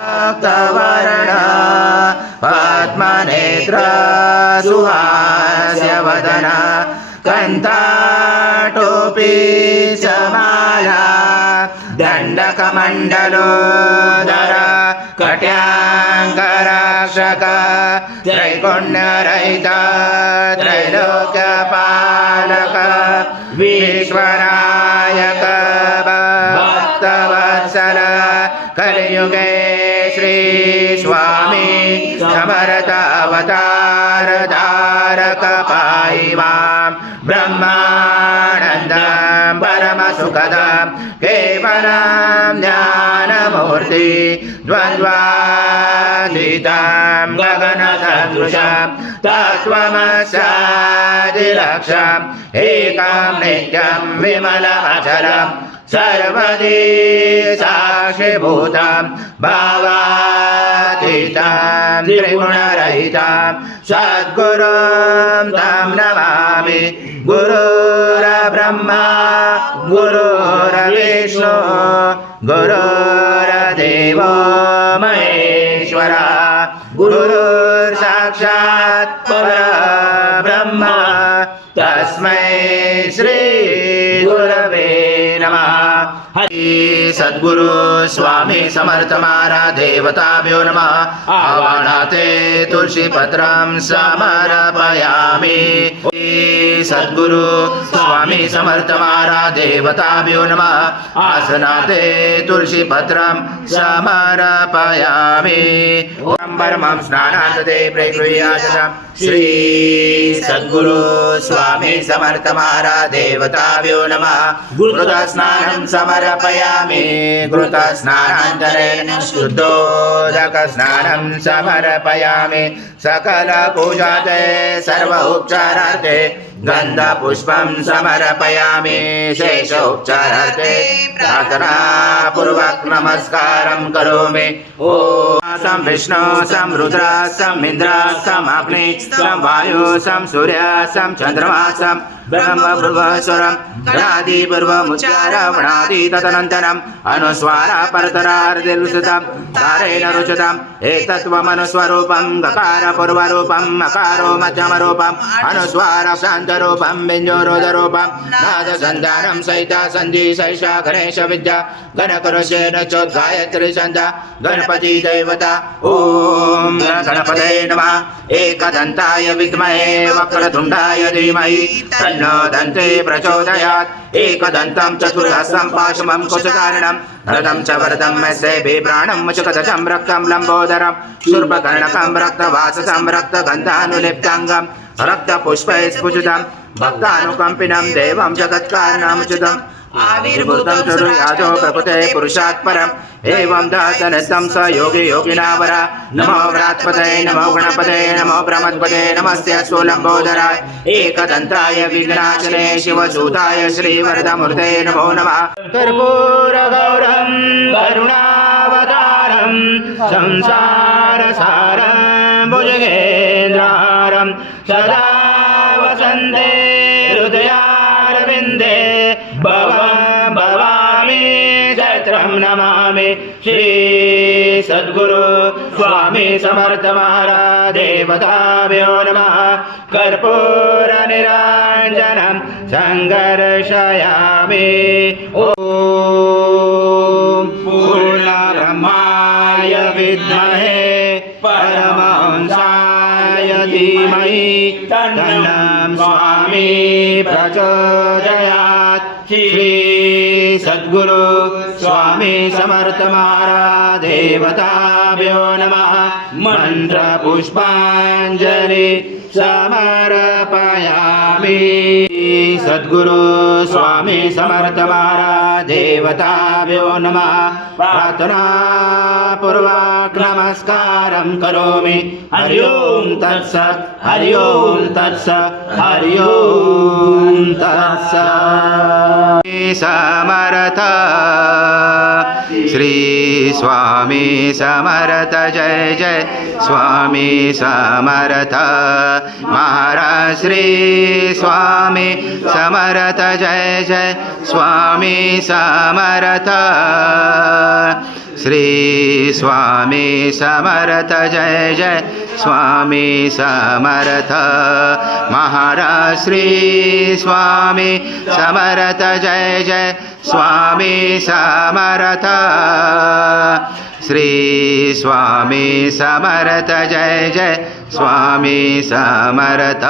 रक्तवर्ण पद्मनेत्र सुहास्यवदन कंठाटोपी समाला दंडकमंडलोदर कट्यांगरक्षक त्रैगुण्यरहित त्रैलोक्यपालक विश्वनायक भक्तवत्सल कलियुगे श्री स्वामी समर्थ अवतार धारक पाहि मां ब्रह्मानन्दं परमसुखदं केवलं ज्ञानमूर्ति द्वन्द्वातीतं गगनसदृशं तत्त्वमस्यादिलक्ष्यम् एकं नित्यं विमलमचलं सर्वदी साक्षिभूतं भावातीतं त्रिगुणरहितं सद्गुरुं तं नमामि गुरुर्ब्रह्मा गुरुर्विष्णु गुरुर्देवो महेश्वरः गुरुर्साक्षात् परब्रह्म तस्मै श्री गुरवे नमः। हरि सद्गुरु स्वामी समर्थ महाराज देवताभ्यो नमः। आवाहनाते तुलसी पत्रं समर्पयामि। सद्गुरु स्वामी समर्थ महाराज देवताभ्यो नमः। आसनाते तुलसी पत्रं समर्पयामि। ओम परमं स्नानान्ते प्रगृह्यासनं श्री सद्गुरु स्वामी समर्थ महाराज देवताभ्यो नमः। घृतस्नानं समर्पयामि। घृतस्नानान्तरेण शुद्धोदक स्नानं समर्पयामि। सकल पूजाते सर्व उपचारार्थे गन्धपुष्पं समर्पयामि। शेष उपचारार्थे प्रार्थना पूर्वक नमस्कारं करोमि। ओम सं विष्णु सं रुद्र सं इन्द्र सं अग्नि सं वायु सं सूर्य सं चन्द्रमा सं ब्रह्म भुवस्वरं गणादि पूर्वमुच्चारवणादि तदनन्तरम् अनुस्वार परतरार्दिर्वृतं तारेण रुचितम् एतत्त्वमनुस्वरूपं गकार पूर्वरूपं मकारो मध्यमरूपं अनुस्वार शान्तरूपं बिञ्जोरोदरूपं नादसन्धानं सहित सन्धि सैषा गणेश विद्या गणकरुषेण चोद्गायत्री सन्ध्या गणपति देवता। ओम गणपतये नमः। एकदन्ताय विद्महे वक्रतुण्डाय धीमहि तन्नो दन्ते प्रचोदयात्। एकदन्तं चतुर्हस्तं पाशमं कुशकारणं रथं च वरदं यस्य बिभ्राणं मुचकदशं रक्तं लम्बोदरं शूर्पकर्णकं रक्तवाससं रक्तगन्धानुलिप्ताङ्गं रक्तपुष्पैस्फुजितं भक्तानुकम्पिनं देवं जगत्कारणमुचितम् आविर्भूतं चतुर्याजो प्रकृते पुरुषात् परम् एवं दत्तनित्यं स योगी योगिनावर। नमो व्रात्पतये नमो गणपतये नमो ब्रह्मपतये नमस्ते सोलम्बोदराय एकदन्ताय विघ्नाशने शिवसूताय श्रीवरदमूर्ते नमो नमः। कर्पूरगौरं करुणावतारं संसारसारं भुजगेन्द्रहारं सदा वसन्ते हृदयारविन्दे भवामि शत्रं नमामि। श्री सद्गुरु स्वामी समर्थ महाराज देवताभ्यो नमः। कर्पूर निराञ्जनं संकर्षयामि। ओम पूर्णब्रह्माय विद्महे परमहंसाय धीमहि तन्नं स्वामी प्रचोदयात्। श्री सद्गुरु स्वामी समर्थ महाराज देवताभ्यो नमः। मंत्र पुष्पांजलि समर्पयामि। सद्गुरु स्वामी समर्थ महाराज देवताभ्यो नमः। प्रार्थना पूर्वक नमस्कारं करोमि। हरि ओम तत्सत् हरि ओम तत्सत् हरि ओम तत्सत्। समर्थ श्री स्वामी समर्थ जय जय स्वामी समर्थ महाराज श्री स्वामी समर्थ जय जय स्वामी समर्थ श्री स्वामी समर्थ जय जय स्वामी समर्थ महाराज श्री स्वामी समर्थ जय जय स्वामी समर्थ श्री स्वामी समर्थ जय जय स्वामी समर्थ